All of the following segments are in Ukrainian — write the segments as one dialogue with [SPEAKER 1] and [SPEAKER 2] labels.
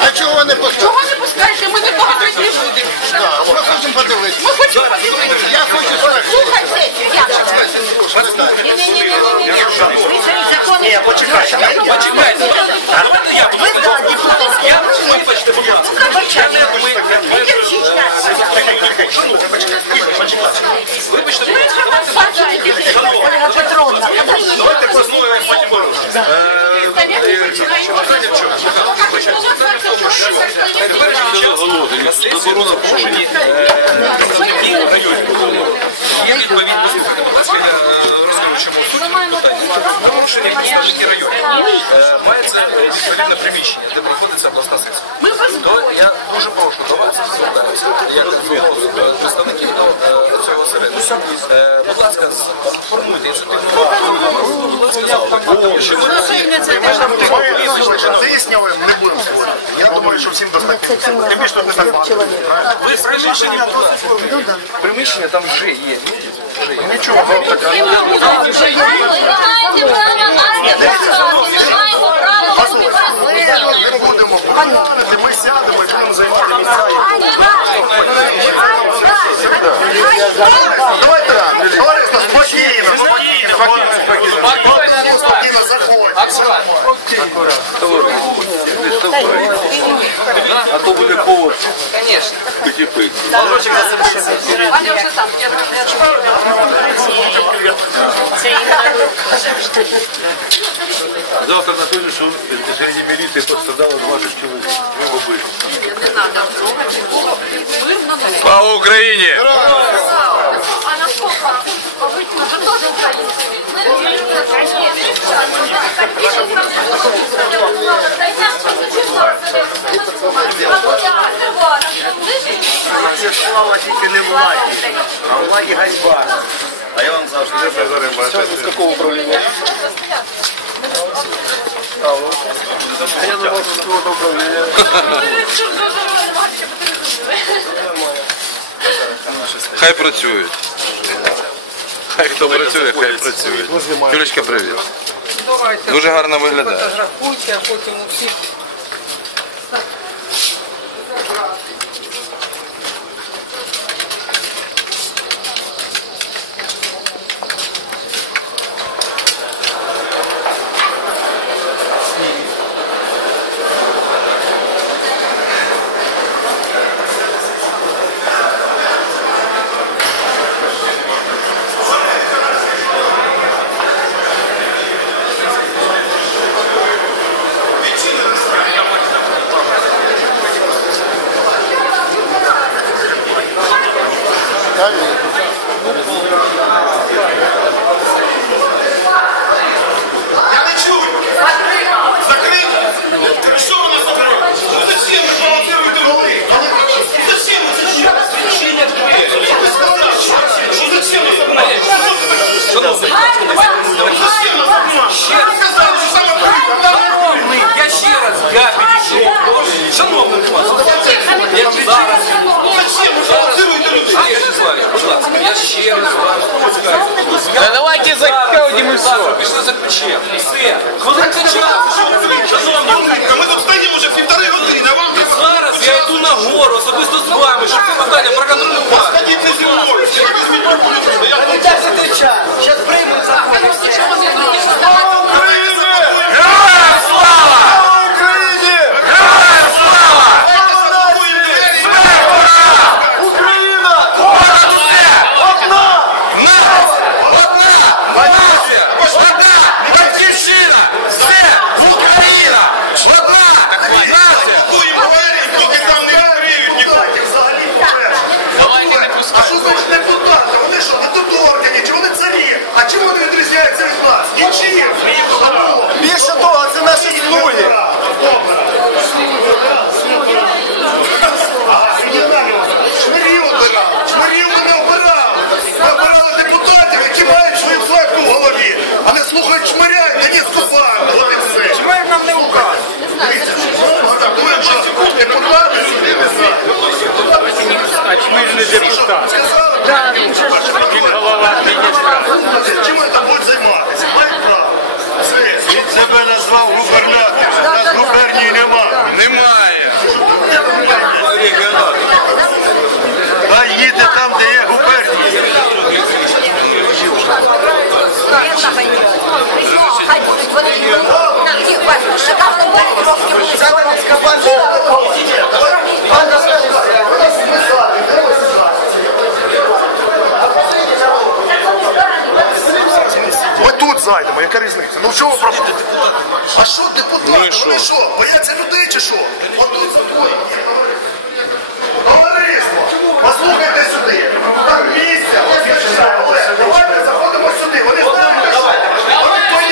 [SPEAKER 1] А чого не пускаєте?
[SPEAKER 2] Чого не пускаєте? Ми нікого тут не будемо.
[SPEAKER 1] Да, Ми хочемо подивитися.
[SPEAKER 2] Ми хочемо подивитися.
[SPEAKER 1] Я хочу спитати.
[SPEAKER 2] Слухай сесію, як? Ні-ні-ні-ні-ні.
[SPEAKER 3] Ні, почекайте.
[SPEAKER 4] Почекайте. Давайте я буду. Я, вибачте, будь ласка. Я не ми- Вибачте, будь ласка.
[SPEAKER 2] Ольга Петровна.
[SPEAKER 4] Давайте познаю пані Борис. Питання в чому? Питання в тому, що теперішній час на сесії районів. Є відповідь, будь ласка, я е, розкажу, чому суть. Запрошені представники районів. Е, Мається відповідне приміщення, де проходиться обласна сесія. То я дуже прошу до вас звертаюся, як до представників до е, цього середину. Е, Будь ласка, сформуйте ініціативну групу. Ласка, запитайте, ми
[SPEAKER 3] не будемо говорити. Думаю, що всім достатньо. Тим більше, що не так багато.
[SPEAKER 4] ви з приміщення. Приміщення там вже є.
[SPEAKER 3] Нічого, вам таке. Ми не будемо говорити, ми сядемо і будемо займати місця. Давайте, товариство, спокійно, спокійно, спокійно, спокійно, заходьте.
[SPEAKER 5] А то буде холод.
[SPEAKER 4] Конечно.
[SPEAKER 5] Покипить. Молочек на совершенно.
[SPEAKER 2] Ваня уже там.
[SPEAKER 5] А завтра на той же суд среди милиции пострадало 20 человек.
[SPEAKER 2] Не
[SPEAKER 5] были. По
[SPEAKER 2] Украине! Ура! Мы же тоже украинцы.
[SPEAKER 3] Слава тільки не владі, а владі ганьба. А я вам завжди
[SPEAKER 5] Сейчас из какого управления? Я думал, что какого-то управления. Хай працюють. Хай хто працює, хай працює. Юлечка, привіт. Дуже гарно виглядає.
[SPEAKER 6] Фотографуйте, а потім у всіх
[SPEAKER 7] Я
[SPEAKER 6] Да давайте заходим и все.
[SPEAKER 4] Пішли за ключем. Все. Хвилинка часу.
[SPEAKER 7] Ми тут стоїмо вже півтори години, а вам
[SPEAKER 4] Зараз я йду на гору особисто з вами, щоб це питання проконтролювати.
[SPEAKER 7] ходіть не зі мною. Я
[SPEAKER 3] Не дайте Більше того, це наші слуги. Шмирів не обирали. Ми обирали депутатів, які мають свою флешку в голові, а не слухають шмиря і не скупають. От і все.
[SPEAKER 6] Шмир нам не указ.
[SPEAKER 3] Депутати сиділи за.
[SPEAKER 6] А чмир не депутат. Він голова адміністрації.
[SPEAKER 3] Чим це буде займатися?
[SPEAKER 5] себе назвав губернатор. Нас губернії нема.
[SPEAKER 4] Немає.
[SPEAKER 5] Та їде там, де є губернія.
[SPEAKER 2] Хай будуть вони. Шикарно, трошки будуть.
[SPEAKER 3] Яка різниця? Ну чого чому? А що депутати? Ну і що? Вони що? Бояться людей чи що? Отут за твоє. Товариство, послухайте сюди. Там місця. Давайте заходимо сюди. Вони знають, що вони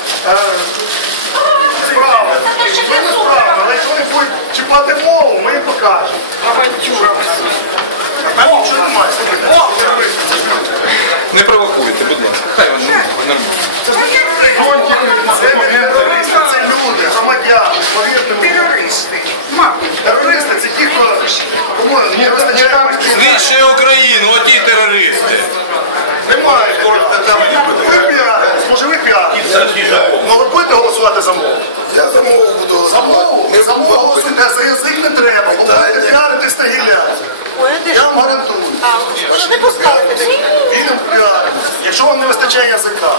[SPEAKER 3] Um, Ви замовите за язик не треба, бо будете піаритись на гілляці. Я вам гарантую.
[SPEAKER 2] Ну, ну,
[SPEAKER 3] не пускайте. Якщо вам не вистачає язика.